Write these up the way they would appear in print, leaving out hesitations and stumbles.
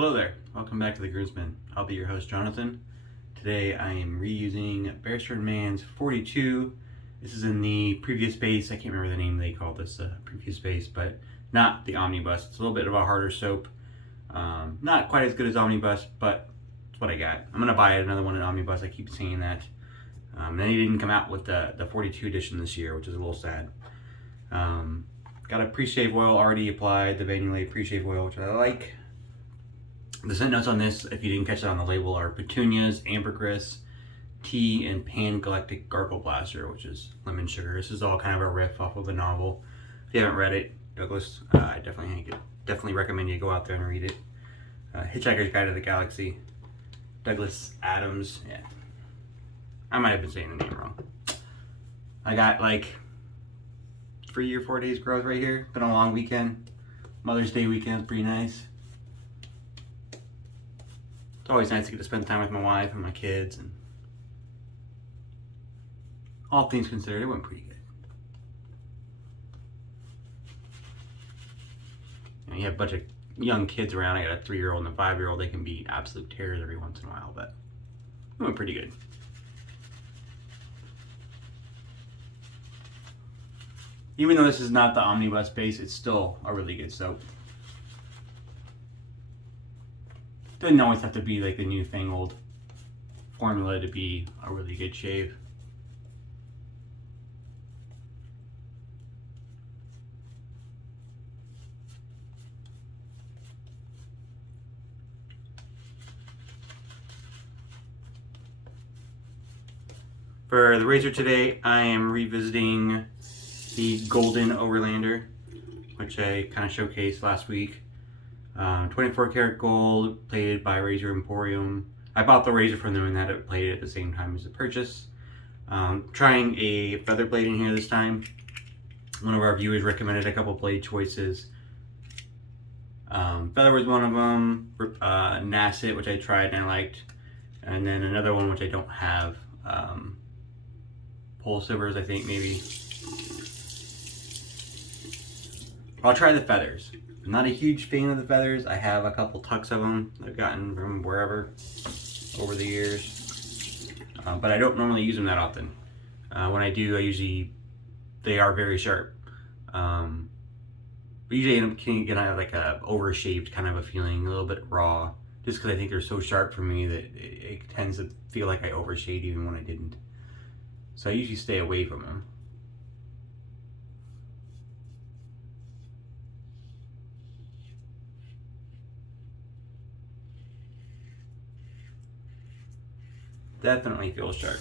Hello there, welcome back to The Groomsman. I'll be your host, Jonathan. Today I am reusing Barrister and Mann's 42. This is in the previous base. I can't remember the name they called this previous base, but not the Omnibus. It's a little bit of a harder soap. Not quite as good as Omnibus, but it's what I got. I'm gonna buy another one in Omnibus. I keep saying that. Then he didn't come out with the 42 edition this year, which is a little sad. Got a pre-shave oil already applied, the Vanillate pre-shave oil, which I like. The scent notes on this, if you didn't catch it on the label, are petunias, ambergris, tea, and Pan Galactic Gargle Blaster, which is lemon sugar. This is all kind of a riff off of a novel. If you haven't read it, Douglas, I definitely recommend you go out there and read it. Hitchhiker's Guide to the Galaxy, Douglas Adams. Yeah, I might have been saying the name wrong. I got like 3 or 4 days growth right here. Been a long weekend. Mother's Day weekend is pretty nice. It's always nice to get to spend time with my wife and my kids, and all things considered, it went pretty good. You have a bunch of young kids around. I got a 3-year-old and a 5-year-old. They can be absolute terrors every once in a while, but it went pretty good. Even though this is not the Omnibus base, it's still a really good soap. Doesn't always have to be like the newfangled formula to be a really good shave. For the razor today, I am revisiting the Golden Overlander, which I kind of showcased last week. 24 karat gold, plated by Razor Emporium. I bought the razor from them and had it plated at the same time as the purchase. Trying a feather blade in here this time. One of our viewers recommended a couple blade choices. Feather was one of them. Nasset, which I tried and I liked. And then another one which I don't have. Pole Silvers, I think, maybe. I'll try the feathers. I'm not a huge fan of the feathers. I have a couple tucks of them I've gotten from wherever over the years. But I don't normally use them that often. When I do, they are very sharp. But usually I can get like a overshaped kind of a feeling, a little bit raw. Just because I think they're so sharp for me that it tends to feel like I overshade even when I didn't. So I usually stay away from them. Definitely feels sharp.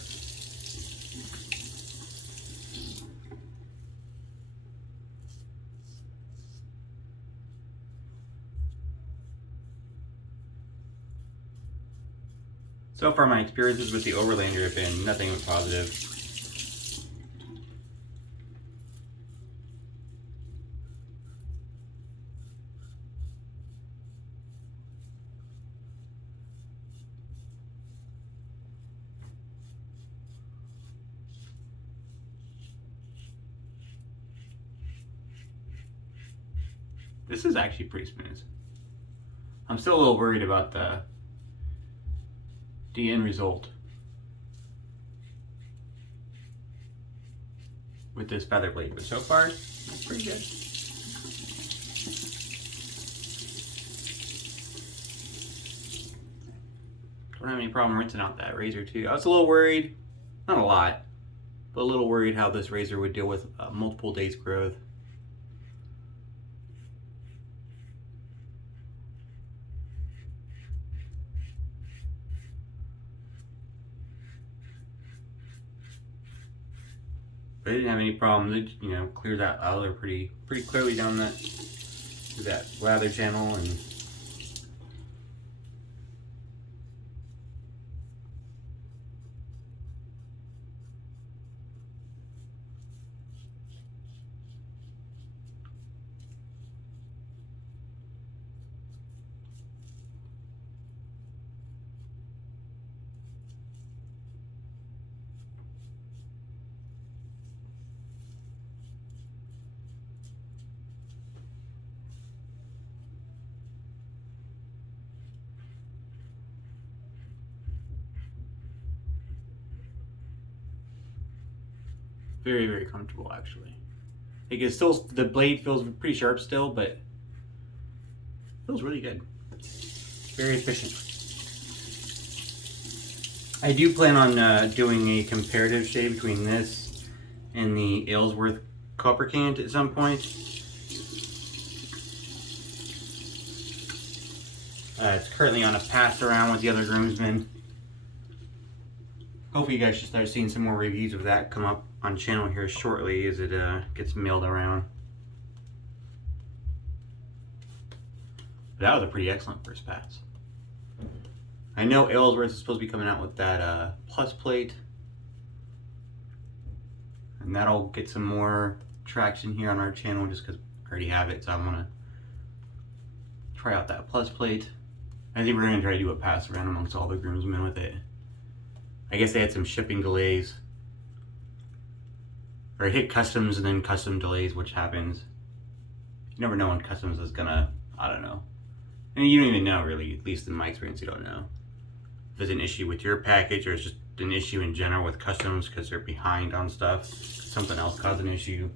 So far my experiences with the Overlander have been nothing but positive. This is actually pretty smooth. I'm still a little worried about the end result with this feather blade, but so far it's pretty good. Don't have any problem rinsing out that razor too. I was a little worried, not a lot, but a little worried how this razor would deal with multiple days growth. But I didn't have any problem. It, clears that lather pretty clearly down that lather channel, and Very, very comfortable actually. Like it's still, the blade feels pretty sharp still, but it feels really good. Very efficient. I do plan on doing a comparative shave between this and the Aylesworth copper can at some point. It's currently on a pass around with the other groomsmen. Hopefully you guys should start seeing some more reviews of that come up on the channel here shortly as it gets mailed around. But that was a pretty excellent first pass. I know Aylesworth is supposed to be coming out with that plus plate. And that'll get some more traction here on our channel just because I already have it. So I want to try out that plus plate. I think we're going to try to do a pass around amongst all the groomsmen with it. I guess they had some shipping delays. Or it hit customs and then custom delays, which happens. You never know when customs is gonna, I don't know. And you don't even know really, at least in my experience, you don't know. If there's an issue with your package or it's just an issue in general with customs because they're behind on stuff. Something else caused an issue.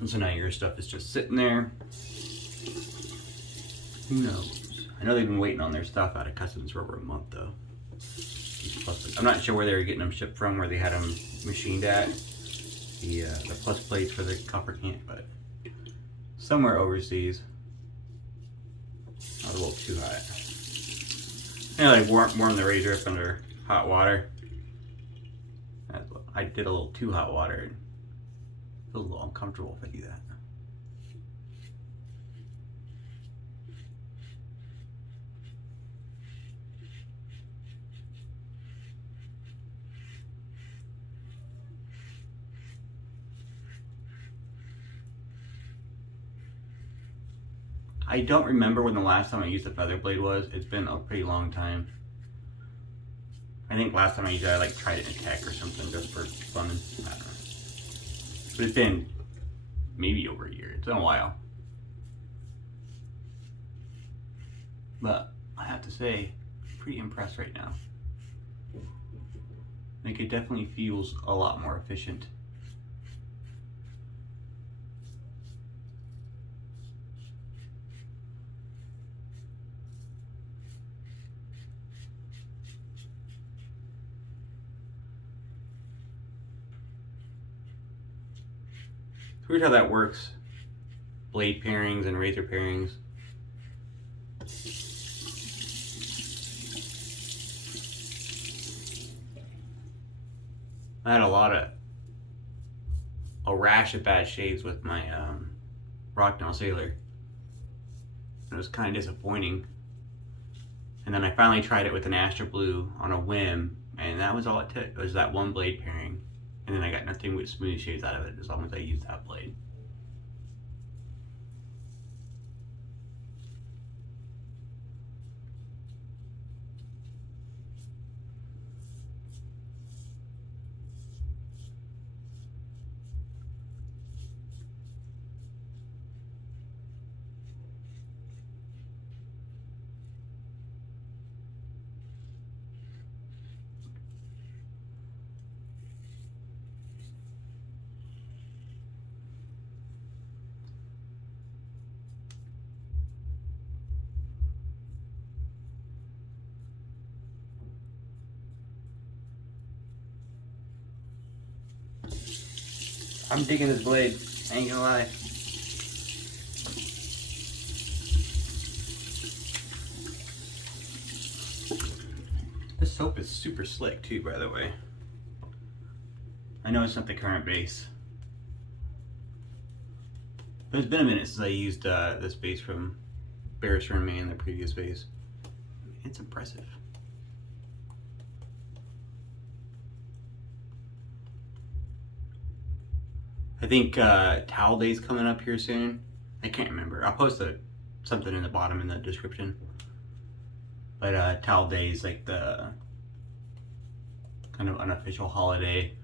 And so now your stuff is just sitting there. Who knows? I know they've been waiting on their stuff out of customs for over a month though. I'm not sure where they were getting them shipped from, where they had them machined at. The plus plates for the copper can, but somewhere overseas. Not a little too hot. And like warm the razor up under hot water. I did a little too hot water. It feels a little uncomfortable if I do that. I don't remember when the last time I used a feather blade was. It's been a pretty long time. I think last time I used it, I like tried it in a tech or something just for fun. I don't know. But it's been maybe over a year. It's been a while. But I have to say, I'm pretty impressed right now. Like it definitely feels a lot more efficient. It's weird how that works. Blade pairings and razor pairings. I had a rash of bad shaves with my Rocknail Sailor. It was kind of disappointing. And then I finally tried it with an Astro Blue on a whim, and that was all it took. It was that one blade pairing. And then I got nothing but smooth shaves out of it as long as I used that blade. I'm digging this blade, I ain't gonna lie. This soap is super slick too, by the way. I know it's not the current base. But it's been a minute since I used this base from Barrister and Mann, the previous base. It's impressive. I think towel day's coming up here soon. I can't remember. I'll post something in the bottom in the description. But towel day is like the kind of unofficial holiday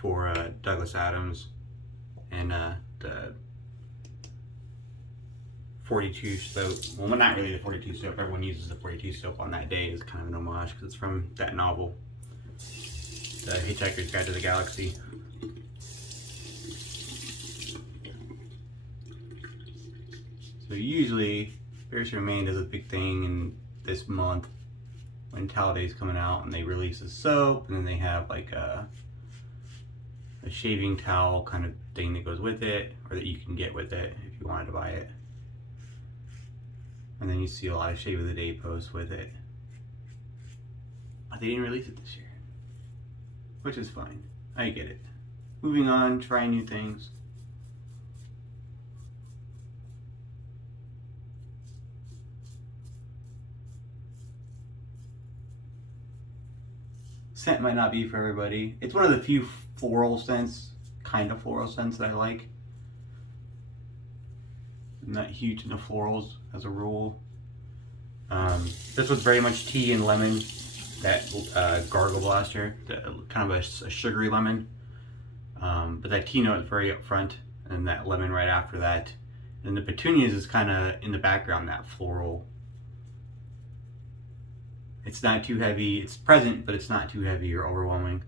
for Douglas Adams, and the 42 soap. Well, not really the 42 soap. Everyone uses the 42 soap on that day as kind of an homage because it's from that novel. The Hitchhiker's Guide to the Galaxy. So usually, Barrister and Mann does a big thing in this month when Talladay's coming out, and they release a soap, and then they have like a shaving towel kind of thing that goes with it, or that you can get with it if you wanted to buy it. And then you see a lot of Shave of the Day posts with it. But they didn't release it this year, which is fine. I get it. Moving on, trying new things. Scent might not be for everybody. It's one of the few floral scents, kind of floral scents that I like. I'm not huge into florals as a rule. This was very much tea and lemon. That Gargle Blaster, kind of a sugary lemon. But that tea note is very upfront, and that lemon right after that. And the petunias is kind of in the background, that floral. It's not too heavy. It's present, but it's not too heavy or overwhelming.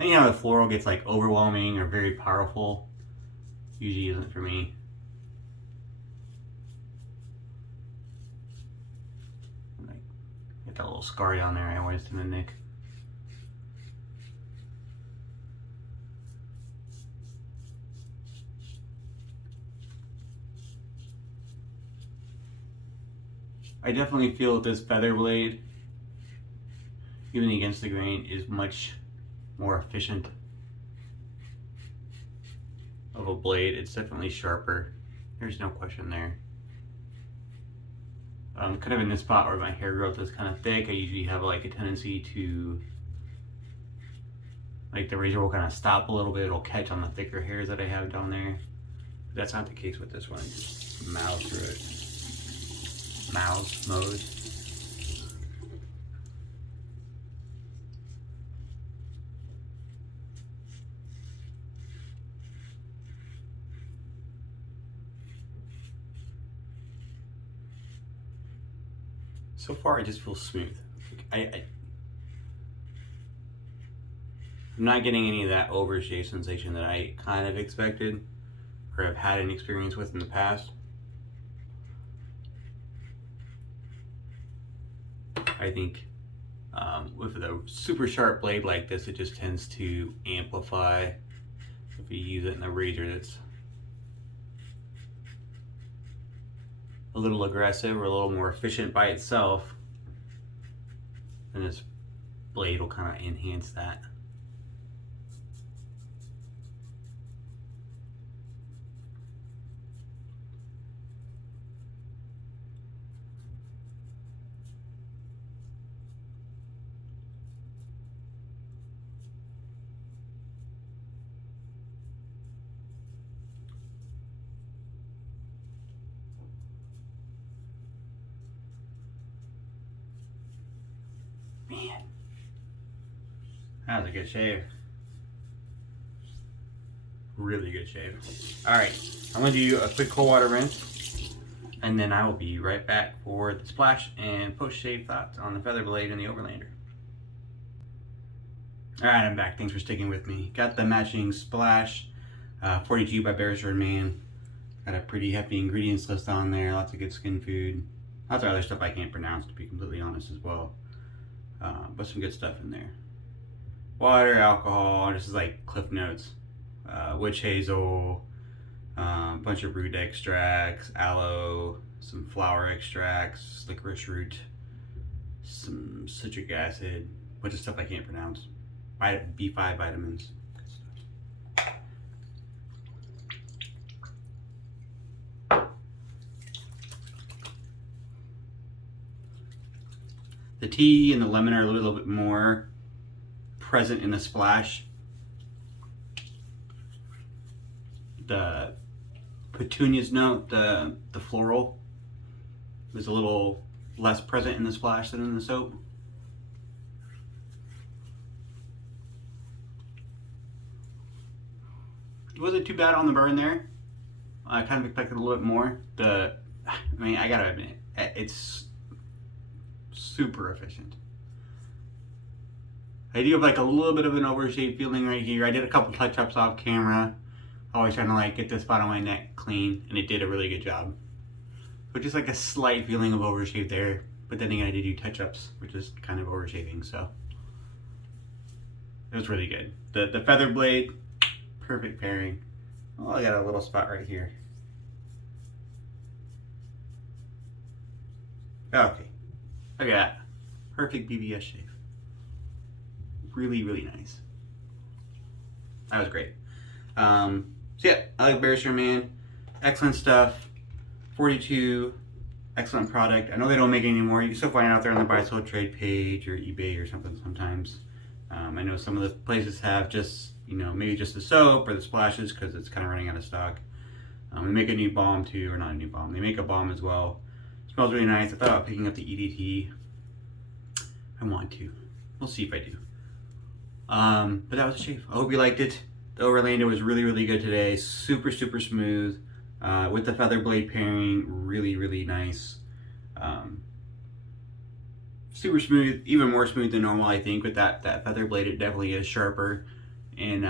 Anyhow, the floral gets like overwhelming or very powerful. Usually isn't for me. Like, get that little scar down there I always tend to nick. I definitely feel that this feather blade, even against the grain, is much more efficient of a blade. It's definitely sharper. There's no question there. Kind of in this spot where my hair growth is kind of thick, I usually have like a tendency to, like, the razor will kind of stop a little bit. It'll catch on the thicker hairs that I have down there. But that's not the case with this one. Just mouse through it. Mouse mode. So far, it just feels smooth. I'm not getting any of that overshave sensation that I kind of expected or have had an experience with in the past. I think with a super sharp blade like this, it just tends to amplify if you use it in a razor that's a little aggressive or a little more efficient by itself. And this blade will kind of enhance that. Man, that was a good shave. Really good shave. All right, I'm gonna do a quick cold water rinse, and then I will be right back for the splash and post-shave thoughts on the feather blade and the Overlander. All right, I'm back. Thanks for sticking with me. Got the matching splash, 42 by Barrister and Mann. Got a pretty hefty ingredients list on there. Lots of good skin food. Lots of other stuff I can't pronounce, to be completely honest, as well. But some good stuff in there. Water, alcohol, this is like Cliff Notes. Witch hazel, bunch of root extracts, aloe, some flower extracts, licorice root, some citric acid, bunch of stuff I can't pronounce. B5 vitamins. Good stuff. The tea and the lemon are a little bit more present in the splash. The petunias note, the floral, is a little less present in the splash than in the soap. wasn't too bad on the burn there. I kind of expected a little bit more. I gotta admit, it's super efficient. I do have like a little bit of an overshave feeling right here. I did a couple touch-ups off camera. Always trying to like get the spot on my neck clean, and it did a really good job. So just like a slight feeling of overshave there. But then again, I did do touch-ups, which is kind of overshaving, so it was really good. The feather blade, perfect pairing. Oh, I got a little spot right here. Okay, look at that. Perfect BBS shave. Really, really nice. That was great. So yeah, I like Barrister and Mann. Excellent stuff. 42, excellent product. I know they don't make it anymore. You can still find it out there on the buy sell trade page or eBay or something sometimes. I know some of the places have just, maybe just the soap or the splashes because it's kind of running out of stock. They make a new balm too, or not a new balm. They make a balm as well. It smells really nice. I thought about picking up the EDT. I want to. We'll see if I do. But that was a shave. I hope you liked it. The Overlander was really, really good today. Super, super smooth. With the feather blade pairing, really, really nice. Super smooth, even more smooth than normal, I think. With that feather blade, it definitely is sharper. And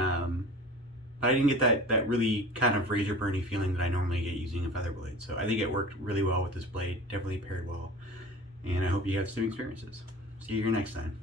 but I didn't get that really kind of razor burny feeling that I normally get using a feather blade. So I think it worked really well with this blade. Definitely paired well. And I hope you have some experiences. See you here next time.